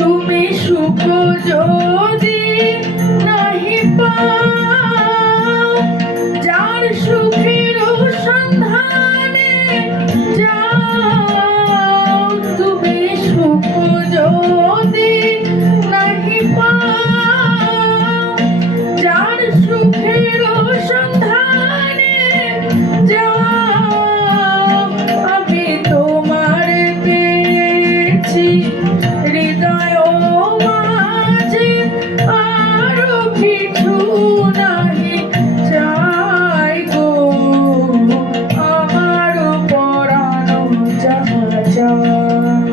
তুমি সুখ যদি নাহি পাও, যার সুখের সন্ধানে যাও। তুমি সুখ যদি নাহি পাও, যার সুখের সন্ধানে যাও। আমি তোমার পেয়েছি হৃদয় মাঝে, আরো কিছু নাহি চাই গো। আমার পরানো যাহা চায়,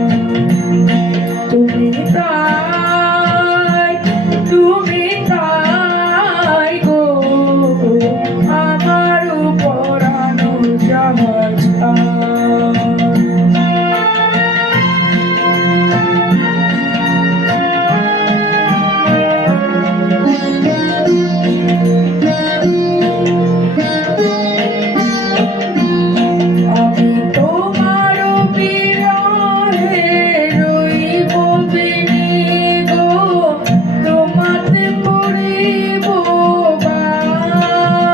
তুমি তাই গো। আমার পরানো যাহা চায়। আমি তোমার বিরহে রইব বিনি গো, তোমাতে পড়িব বাস।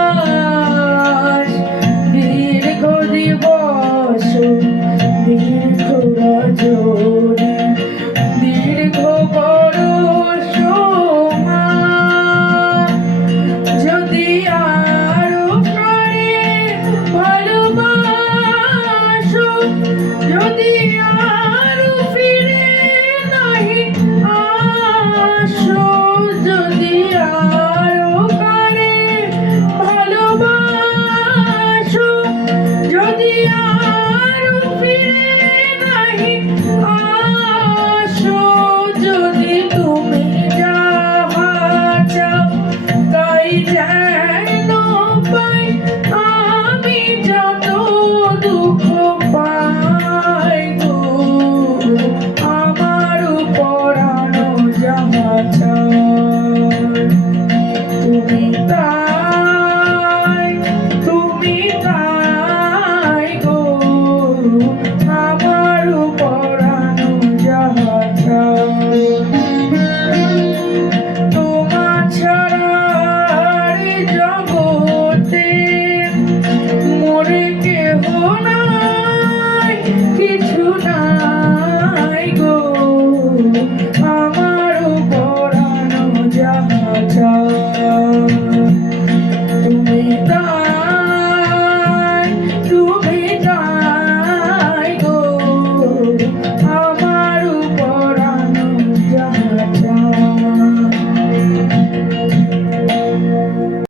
দীর্ঘ দিবস দীর্ঘ রজনী, দীর্ঘ বরষ মাস। যদি আরো প্রাণে ভালোবাসো, যদি